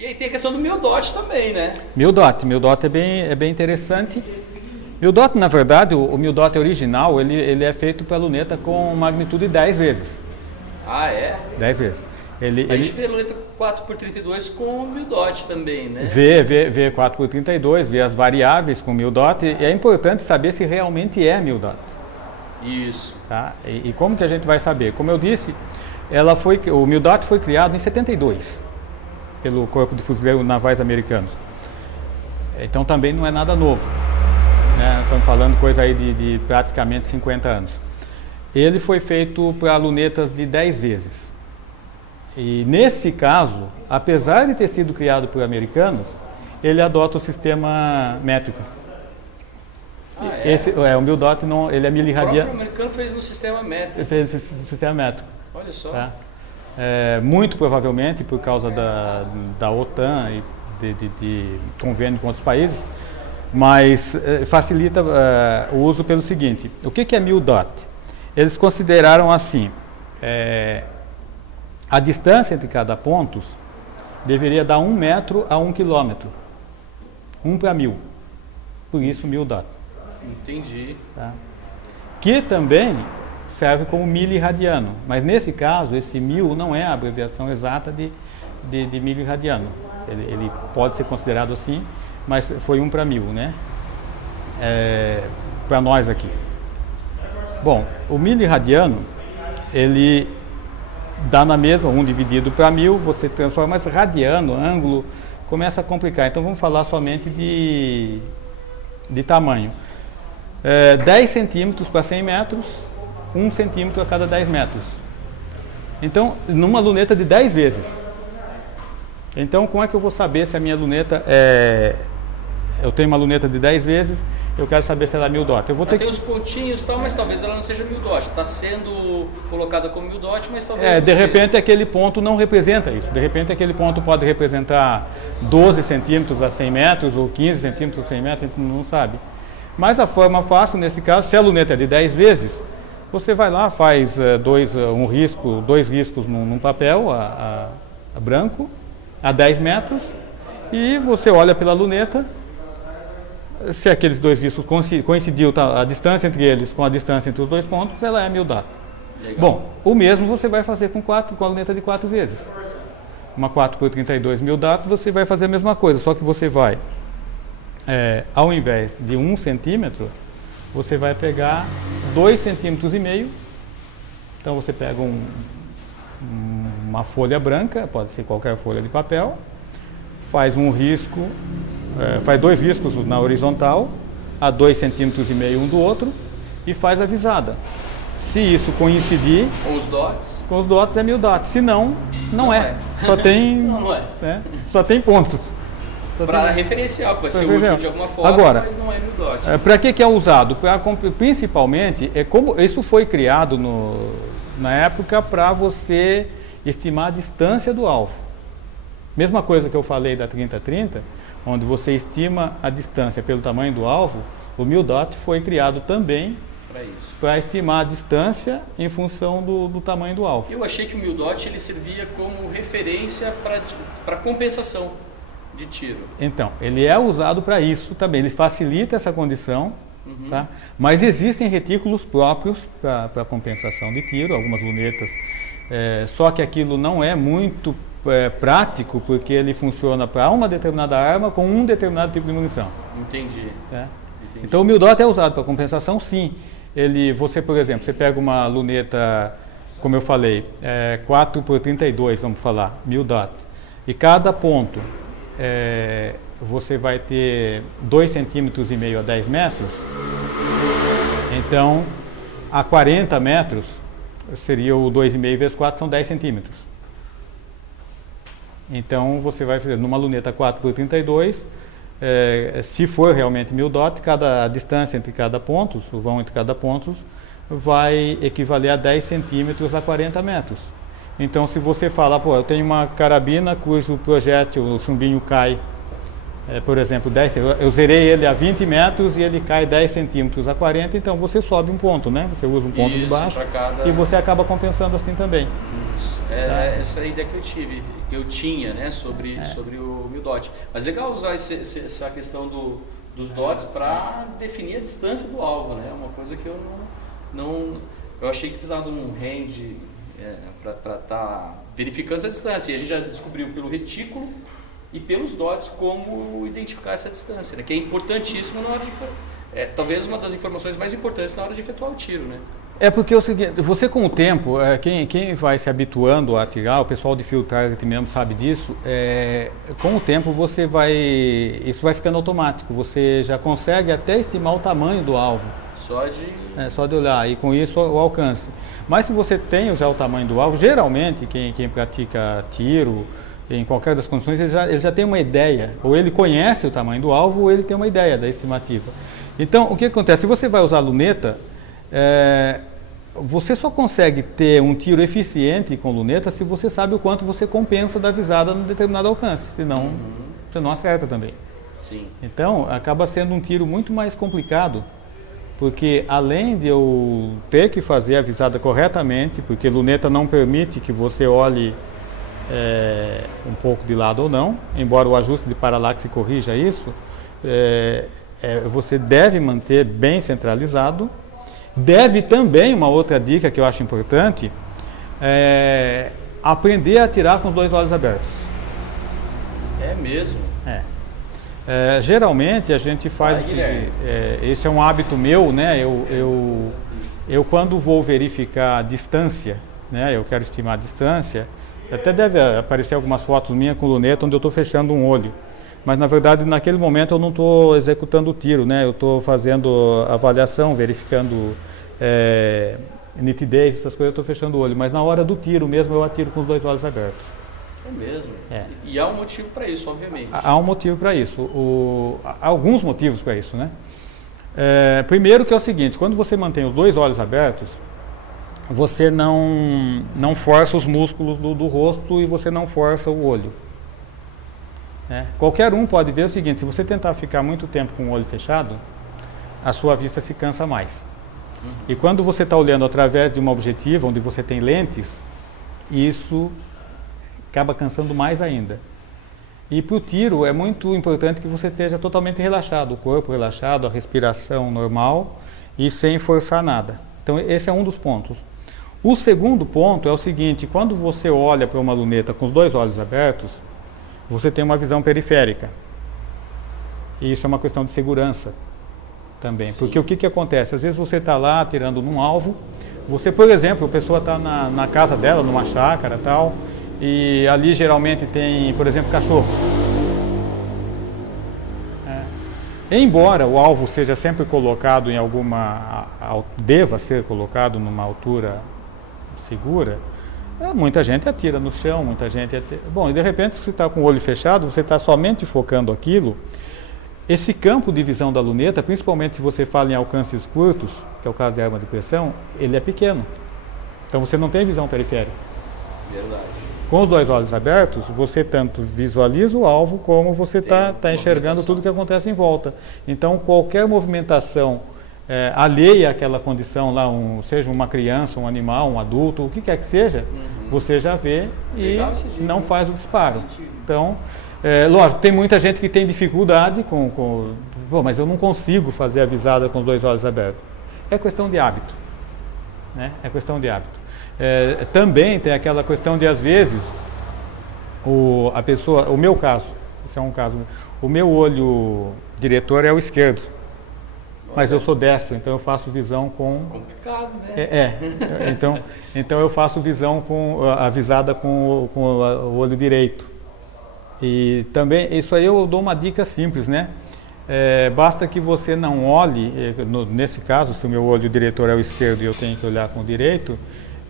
E aí tem a questão do mil dot também, né? Mil dot é bem interessante. Mil dot, na verdade, o mil dot original, ele é feito para luneta com magnitude 10 vezes. Ah, é? 10 vezes. A gente vê a luneta 4x32 com mil dot também, né? Vê 4x32, vê as variáveis com mil dot, e é importante saber se realmente é mil dot. Isso. Tá? E como que a gente vai saber? Como eu disse, o mil dot foi criado em 72 pelo Corpo de Fuzileiros Navais Americanos. Então também não é nada novo, né? Estamos falando coisa aí de praticamente 50 anos. Ele foi feito para lunetas de 10 vezes. E nesse caso, apesar de ter sido criado por americanos, ele adota o sistema métrico. O mil dot não, ele é milirradiano. O próprio americano fez no sistema métrico. Ele fez o sistema métrico. Olha só. Tá? Muito provavelmente por causa da OTAN e de convênio com outros países, mas facilita o uso pelo seguinte: o que é mil dot? Eles consideraram assim, a distância entre cada ponto deveria dar 1 metro a 1 quilômetro, 1 para 1000, por isso mil dot. Entendi. Tá? Que também serve como milirradiano, mas nesse caso esse 1000 não é a abreviação exata de milirradiano. Ele pode ser considerado assim, mas foi 1 para 1000, né? Para nós aqui. Bom, o milirradiano, ele dá na mesma, 1 dividido para 1000, você transforma, mas radiano, ângulo, começa a complicar. Então vamos falar somente de tamanho. 10 centímetros para 100 metros, 1 centímetro a cada 10 metros. Então, numa luneta de 10 vezes. Então, como é que eu vou saber se a minha luneta eu tenho uma luneta de 10 vezes, eu quero saber se ela é mil dot. Eu vou ter tem os pontinhos e tal, mas talvez ela não seja mil dot. Está sendo colocada como mil dot, mas talvez de repente aquele ponto não representa isso. De repente aquele ponto pode representar 12 centímetros a 100 metros ou 15 centímetros a 100 metros, a gente não sabe. Mas a forma fácil, nesse caso, se a luneta é de 10 vezes, você vai lá, faz dois riscos num papel a branco, a 10 metros, e você olha pela luneta, se aqueles dois riscos coincidiu a distância entre eles com a distância entre os dois pontos, ela é mil dot. Legal. Bom, o mesmo você vai fazer com a luneta de 4 vezes. Uma 4x32 mil dot, você vai fazer a mesma coisa, só que você vai, ao invés de 1 centímetro, você vai pegar 2,5 centímetros. Então você pega uma folha branca, pode ser qualquer folha de papel, faz um risco, faz 2 riscos na horizontal, a 2,5 centímetros um do outro, e faz a visada. Se isso coincidir com os dots é mil dots, se não, não é. Só tem, só tem pontos. Para referencial, que vai ser útil de alguma forma, agora, mas não é mil dot. Para que é usado? Principalmente, isso foi criado na época para você estimar a distância do alvo. Mesma coisa que eu falei da 30-30, onde você estima a distância pelo tamanho do alvo, o mil dot foi criado também para estimar a distância em função do tamanho do alvo. Eu achei que o mil dot ele servia como referência para compensação de tiro. Então, ele é usado para isso também, ele facilita essa condição, tá? Mas existem retículos próprios para compensação de tiro, algumas lunetas, só que aquilo não é muito prático, porque ele funciona para uma determinada arma com um determinado tipo de munição. Entendi. Então o mil dot é usado para compensação, sim. Você, por exemplo, você pega uma luneta, como eu falei, 4x32, vamos falar, mil dot, e cada ponto você vai ter 2,5 centímetros a 10 metros, então a 40 metros seria o 2,5 vezes 4, são 10 centímetros. Então você vai fazer numa luneta 4x32, se for realmente mil dot, a distância entre cada ponto, o vão entre cada ponto, vai equivaler a 10 centímetros a 40 metros. Então se você fala, eu tenho uma carabina cujo projétil, o chumbinho cai por exemplo, eu zerei ele a 20 metros e ele cai 10 centímetros a 40, então você sobe um ponto, né? Você usa um ponto de baixo e você acaba compensando assim também. Essa é a ideia que eu tinha, né, sobre o MIL-DOT. Mas legal usar essa questão dos DOTs para definir a distância do alvo, né? Uma coisa que eu eu achei que precisava de um range para estar verificando essa distância. E a gente já descobriu pelo retículo e pelos DOTs como identificar essa distância, né? Que é importantíssimo na hora de... talvez uma das informações mais importantes na hora de efetuar o tiro, né? É porque é o seguinte, você com o tempo, quem vai se habituando a atirar, o pessoal de field target mesmo sabe disso, com o tempo isso vai ficando automático, você já consegue até estimar o tamanho do alvo. Só de olhar, e com isso o alcance. Mas se você tem já o tamanho do alvo, geralmente quem pratica tiro, em qualquer das condições, ele já tem uma ideia, ou ele conhece o tamanho do alvo, ou ele tem uma ideia da estimativa. Então, o que acontece? Se você vai usar luneta, você só consegue ter um tiro eficiente com luneta se você sabe o quanto você compensa da visada num determinado alcance, senão você não acerta também. Sim. Então, acaba sendo um tiro muito mais complicado, porque além de eu ter que fazer a visada corretamente, porque luneta não permite que você olhe um pouco de lado ou não, embora o ajuste de paralaxe corrija isso, você deve manter bem centralizado. Deve também, uma outra dica que eu acho importante, aprender a atirar com os dois olhos abertos. É mesmo? Geralmente a gente faz, esse é um hábito meu, né? Eu quando vou verificar a distância, né? Eu quero estimar a distância, até deve aparecer algumas fotos minhas com luneta onde eu estou fechando um olho. Mas na verdade naquele momento eu não estou executando o tiro, né? Eu estou fazendo avaliação, verificando nitidez, essas coisas, eu estou fechando o olho. Mas na hora do tiro mesmo eu atiro com os dois olhos abertos. É mesmo? E há um motivo para isso, obviamente. Há um motivo para isso. Há alguns motivos para isso, né? Primeiro que é o seguinte, quando você mantém os dois olhos abertos, você não força os músculos do rosto e você não força o olho. Qualquer um pode ver o seguinte, se você tentar ficar muito tempo com o olho fechado, a sua vista se cansa mais. E quando você está olhando através de uma objetiva, onde você tem lentes, isso acaba cansando mais ainda. E para o tiro é muito importante que você esteja totalmente relaxado, o corpo relaxado, a respiração normal e sem forçar nada. Então esse é um dos pontos. O segundo ponto é o seguinte, quando você olha para uma luneta com os dois olhos abertos, você tem uma visão periférica. E isso é uma questão de segurança também. Sim. Porque o que acontece? Às vezes você está lá atirando num alvo, você, por exemplo, a pessoa está na casa dela, numa chácara e tal, e ali geralmente tem, por exemplo, cachorros. Embora o alvo seja sempre colocado em deva ser colocado numa altura segura, muita gente atira no chão, muita gente atira... Bom, e de repente você está com o olho fechado, você está somente focando aquilo. Esse campo de visão da luneta, principalmente se você fala em alcances curtos, que é o caso de arma de pressão, ele é pequeno. Então você não tem visão periférica. Verdade. Com os dois olhos abertos, você tanto visualiza o alvo, como você está enxergando tudo que acontece em volta. Então qualquer movimentação alheia àquela condição lá, seja uma criança, um animal, um adulto, o que quer que seja, você já vê e não faz o disparo. Então, lógico, tem muita gente que tem dificuldade bom, mas eu não consigo fazer a visada com os dois olhos abertos. É questão de hábito, né? É questão de hábito. Também tem aquela questão de, às vezes, o meu caso, esse é um caso, o meu olho diretor é o esquerdo. Mas eu sou destro, então eu faço visão com... Complicado, né? Então eu faço visão avisada com o olho direito. E também, isso aí eu dou uma dica simples, né? Basta que você não olhe, nesse caso, se o meu olho diretor é o esquerdo e eu tenho que olhar com o direito,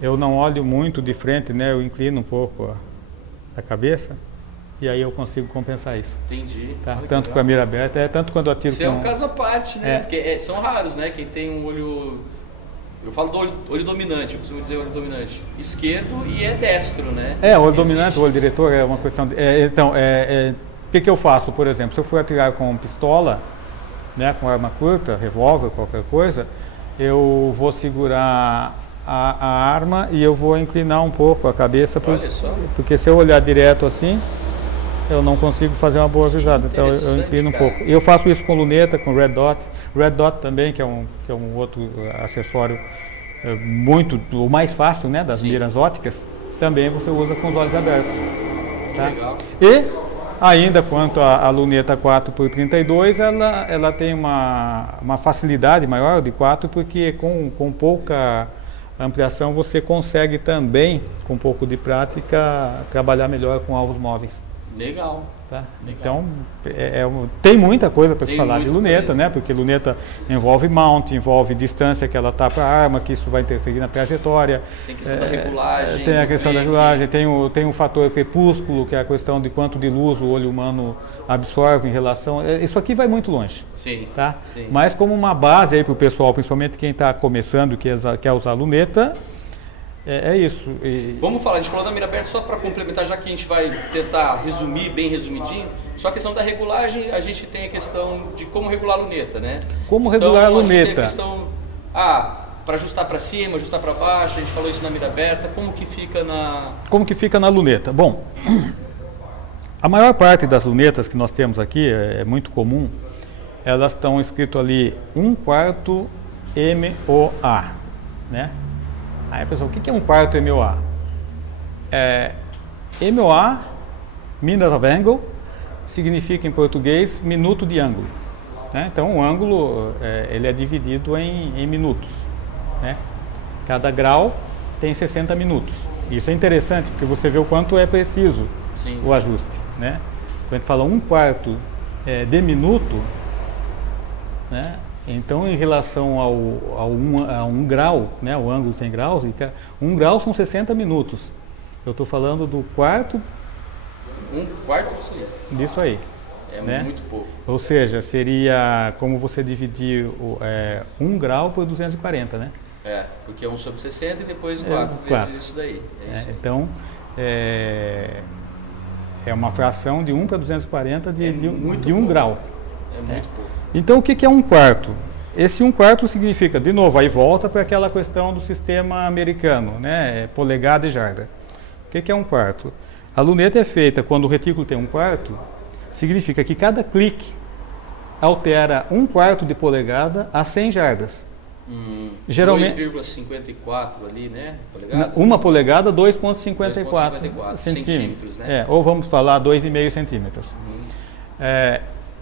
eu não olho muito de frente, né? Eu inclino um pouco a cabeça. E aí eu consigo compensar isso. Entendi. Tá? Tanto com a mira aberta, tanto quando eu atiro Isso é um caso à parte, né? Porque são raros, né? Quem tem um olho... Eu falo do olho dominante, eu costumo dizer olho dominante. Esquerdo e é destro, né? O olho dominante, o olho diretor é uma questão... O que eu faço, por exemplo, se eu for atirar com pistola, né, com arma curta, revólver, qualquer coisa, eu vou segurar a arma e eu vou inclinar um pouco a cabeça, porque se eu olhar direto assim, eu não consigo fazer uma boa visada, então eu inclino um pouco. E eu faço isso com luneta, com red dot também, que é um outro acessório o mais fácil, né, das miras óticas, também você usa com os olhos abertos. Tá? Legal. E ainda quanto à luneta 4x32, ela tem uma facilidade maior de 4, porque com pouca ampliação você consegue também, com um pouco de prática, trabalhar melhor com alvos móveis. Legal. Tá? Legal. Então, tem muita coisa para se falar de luneta, né? Porque luneta envolve mount, envolve distância que ela está para a arma, que isso vai interferir na trajetória. Tem a questão da regulagem. Tem a questão da regulagem, tem o fator crepúsculo, que é a questão de quanto de luz o olho humano absorve em relação... Isso aqui vai muito longe. Sim. Tá? Sim. Mas como uma base aí para o pessoal, principalmente quem está começando, quer usar luneta, é isso. Vamos falar, a gente falou da mira aberta só para complementar, já que a gente vai tentar resumir, bem resumidinho. Só a questão da regulagem, a gente tem a questão de como regular a luneta, né? Como regular a luneta? A gente tem a questão, para ajustar para cima, ajustar para baixo, a gente falou isso na mira aberta, como que fica na luneta? Bom, a maior parte das lunetas que nós temos aqui, é muito comum, elas estão escrito ali 1/4 MOA, né? Aí pessoal, o que é 1/4 MOA? MOA, Minute of Angle, significa em português minuto de ângulo. Né? Então o ângulo ele é dividido em minutos. Né? Cada grau tem 60 minutos. Isso é interessante porque você vê o quanto é preciso Sim. o ajuste. Né? Quando a gente fala 1/4 de minuto, né? Então, em relação a um grau, né, o ângulo 100 graus, 1 grau são 60 minutos. Eu estou falando do quarto... 1/4 disso aí. Né? Muito pouco. Ou seja, seria como você dividir 1 grau por 240, né? Porque 1 sobre 60 e depois 4 vezes isso daí. Então, é uma fração de 1 para 240 de 1 grau. É muito pouco. Então, o que é 1/4? Esse 1/4 significa, de novo, aí volta para aquela questão do sistema americano, né? Polegada e jarda. O que é 1/4? A luneta é feita quando o retículo tem 1/4, significa que cada clique altera 1/4 de polegada a 100 jardas. Geralmente 2,54 ali, né? Polegada? Uma polegada, 2,54 centímetros, né? Ou vamos falar 2,5 centímetros.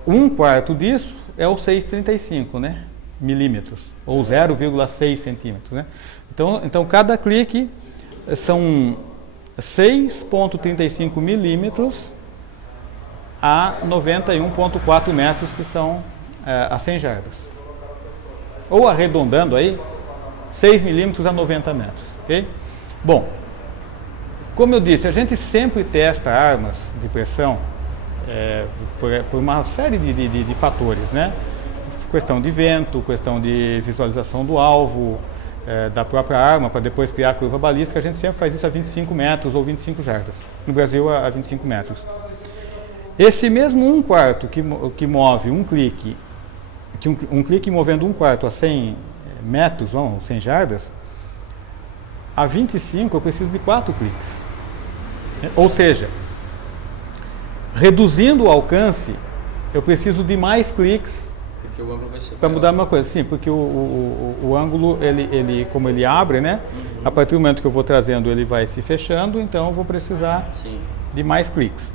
1/4 disso é o 6,35, né? Milímetros, ou 0,6 centímetros, né? Então cada clique são 6,35 milímetros a 91,4 metros, que são a 100 jardas. Ou arredondando aí, 6 milímetros a 90 metros, ok? Bom, como eu disse, a gente sempre testa armas de pressão por uma série de fatores, né? Questão de vento, questão de visualização do alvo, da própria arma, para depois criar a curva balística. A gente sempre faz isso a 25 metros ou 25 jardas. No Brasil, a 25 metros. Esse mesmo 1/4 que move um clique, um clique movendo 1/4 a 100 metros, ou 100 jardas, a 25 eu preciso de 4 cliques. Ou seja, reduzindo o alcance, eu preciso de mais cliques para mudar uma coisa. Sim, porque o ângulo, ele, como ele abre, né? A partir do momento que eu vou trazendo, ele vai se fechando, então eu vou precisar de mais cliques.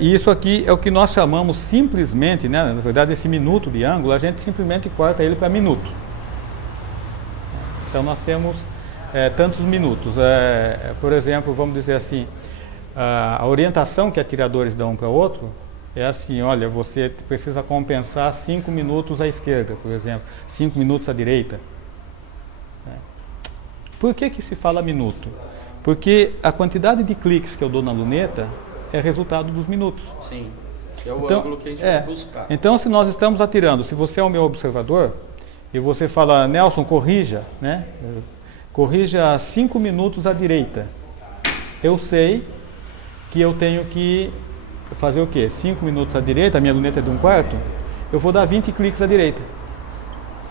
E isso aqui é o que nós chamamos simplesmente, né? Na verdade, esse minuto de ângulo, a gente simplesmente corta ele para minuto. Então nós temos tantos minutos. Por exemplo, vamos dizer assim, a orientação que atiradores dão um para o outro é assim: olha, você precisa compensar 5 minutos à esquerda, por exemplo, 5 minutos à direita. Por que se fala minuto? Porque a quantidade de cliques que eu dou na luneta é resultado dos minutos. Sim, que é o ângulo que a gente vai buscar. Então, se nós estamos atirando, se você é o meu observador, e você fala, Nelson, corrija, né? Corrija 5 minutos à direita. Eu sei que eu tenho que fazer o quê? 5 minutos à direita, a minha luneta é de 1/4, eu vou dar 20 cliques à direita.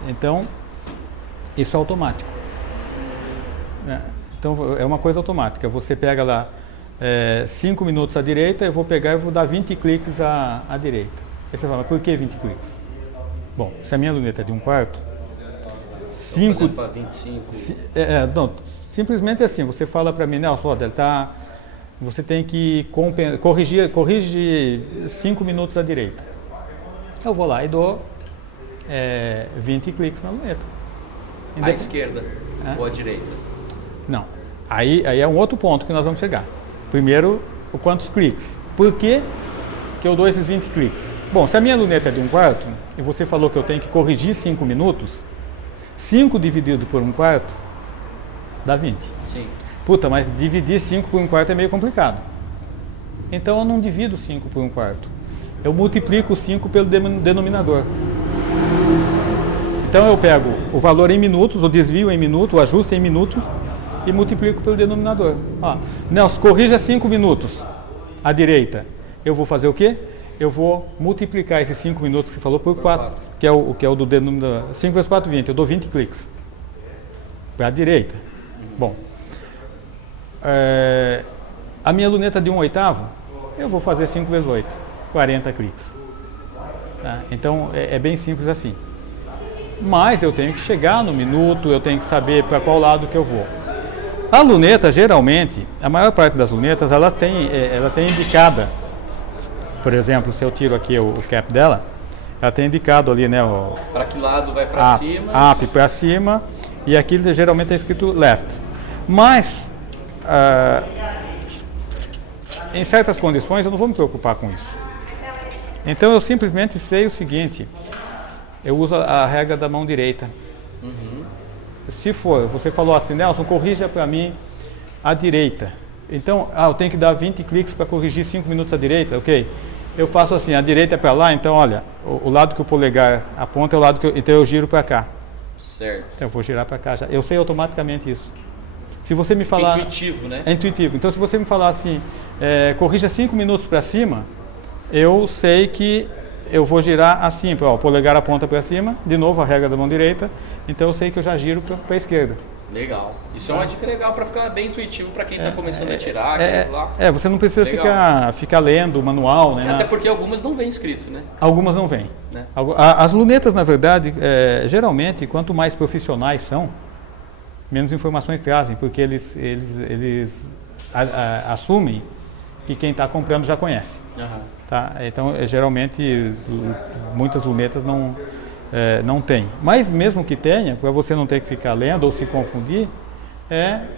Então, isso é automático. Então, é uma coisa automática. Você pega lá 5 minutos à direita, eu vou pegar e vou dar 20 cliques à direita. Aí você fala, por que 20 cliques? Bom, se a minha luneta é de 1/4, 5... para 25... não, simplesmente assim, você fala para mim, Nelson, você tem que corrigir 5 minutos à direita. Eu vou lá e dou 20 cliques na luneta. À esquerda ou à direita? Não. Aí é um outro ponto que nós vamos chegar. Primeiro, quantos cliques. Por que eu dou esses 20 cliques? Bom, se a minha luneta é de 1/4, e você falou que eu tenho que corrigir 5 minutos, 5 dividido por 1/4 dá 20. Sim. Puta, mas dividir 5 por 1/4 é meio complicado. Então eu não divido 5 por 1/4. Eu multiplico 5 pelo denominador. Então eu pego o valor em minutos, o desvio em minutos, o ajuste em minutos e multiplico pelo denominador. Nelson, corrija 5 minutos à direita. Eu vou fazer o quê? Eu vou multiplicar esses 5 minutos que você falou por 4, que é o do denominador. 5 vezes 4, 20. Eu dou 20 cliques para a direita. Bom, a minha luneta de 1/8, eu vou fazer 5 vezes 8, 40 cliques. Tá? Então, é bem simples assim. Mas eu tenho que chegar no minuto, eu tenho que saber para qual lado que eu vou. A luneta, geralmente, a maior parte das lunetas, ela tem indicada, por exemplo, se eu tiro aqui o cap dela, ela tem indicado ali, né? Para que lado vai para cima? Up para cima, e aqui geralmente é escrito left. Mas, em certas condições, eu não vou me preocupar com isso. Então, eu simplesmente sei o seguinte, eu uso a regra da mão direita. Uhum. Se for, você falou assim, Nelson, corrija para mim à direita. Então, eu tenho que dar 20 cliques para corrigir 5 minutos à direita, ok? Eu faço assim, a direita é para lá, então olha, o lado que o polegar aponta é o lado então eu giro para cá. Certo. Então eu vou girar para cá já. Eu sei automaticamente isso. Se você me falar... É intuitivo, né? É intuitivo. Então, se você me falar assim, corrija 5 minutos para cima, eu sei que eu vou girar assim, o polegar aponta para cima, de novo a regra da mão direita, então eu sei que eu já giro para a esquerda. Legal. Isso é uma dica legal para ficar bem intuitivo para quem está começando a tirar. Você não precisa ficar lendo o manual. Né, até porque algumas não vem escrito, né? Algumas não vêm. Né? As lunetas, na verdade, geralmente, quanto mais profissionais são, menos informações trazem, porque eles assumem que quem está comprando já conhece. Uhum. Tá? Então, geralmente, muitas lunetas não tem. Mas mesmo que tenha, para você não ter que ficar lendo ou se confundir,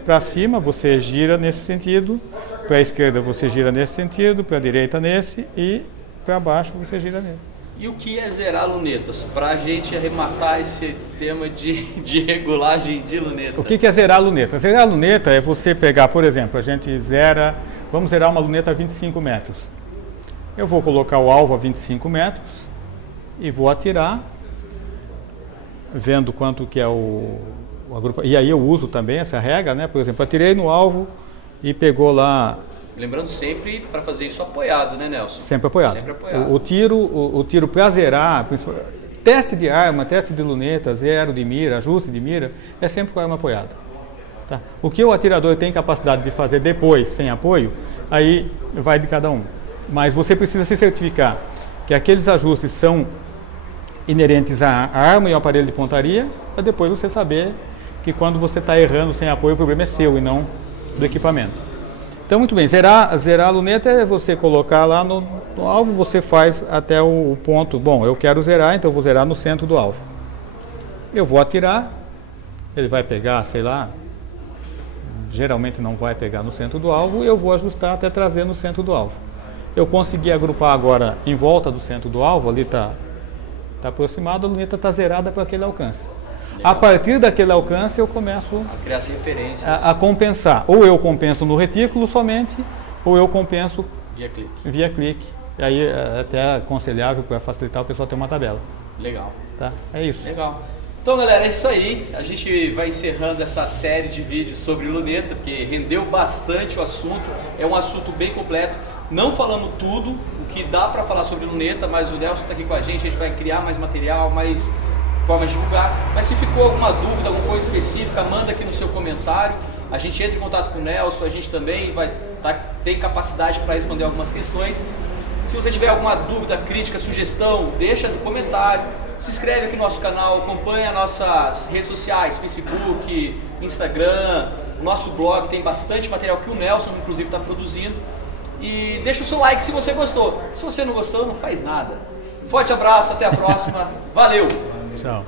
para cima você gira nesse sentido, para a esquerda você gira nesse sentido, para a direita nesse e para baixo você gira nele. E o que é zerar lunetas? Para a gente arrematar esse tema de regulagem de luneta. O que é zerar luneta? Zerar luneta é você pegar, por exemplo, a gente vamos zerar uma luneta a 25 metros. Eu vou colocar o alvo a 25 metros e vou atirar, vendo quanto que é o agrupamento. E aí eu uso também essa regra, né? Por exemplo, atirei no alvo e pegou lá... Lembrando sempre para fazer isso apoiado, né, Nelson? Sempre apoiado. Sempre apoiado. O tiro para zerar, teste de arma, teste de luneta, zero de mira, ajuste de mira, é sempre com a arma apoiada. Tá? O que o atirador tem capacidade de fazer depois, sem apoio, aí vai de cada um. Mas você precisa se certificar que aqueles ajustes são inerentes à arma e ao aparelho de pontaria, para depois você saber que quando você está errando sem apoio, o problema é seu e não do equipamento. Então, muito bem, zerar a luneta é você colocar lá no alvo, você faz até o ponto, bom, eu quero zerar, então eu vou zerar no centro do alvo. Eu vou atirar, ele vai pegar, sei lá, geralmente não vai pegar no centro do alvo, eu vou ajustar até trazer no centro do alvo. Eu consegui agrupar agora em volta do centro do alvo, ali está aproximado, a luneta está zerada para aquele alcance. Legal. A partir daquele alcance eu começo a criar as referências, a compensar. Ou eu compenso no retículo somente, ou eu compenso via clique. E aí é até aconselhável para facilitar o pessoal ter uma tabela. Legal. Tá? É isso. Legal. Então, galera, é isso aí. A gente vai encerrando essa série de vídeos sobre luneta, porque rendeu bastante o assunto. É um assunto bem completo. Não falamos tudo, o que dá para falar sobre luneta, mas o Nelson está aqui com a gente vai criar mais material, mais formas de divulgar. Mas se ficou alguma dúvida, alguma coisa específica, manda aqui no seu comentário. A gente entra em contato com o Nelson, a gente também tem capacidade para responder algumas questões. Se você tiver alguma dúvida, crítica, sugestão, deixa no comentário. Se inscreve aqui no nosso canal, acompanha nossas redes sociais, Facebook, Instagram, o nosso blog, tem bastante material que o Nelson, inclusive, está produzindo. E deixa o seu like se você gostou. Se você não gostou, não faz nada. Forte abraço, até a próxima. Valeu! Tchau.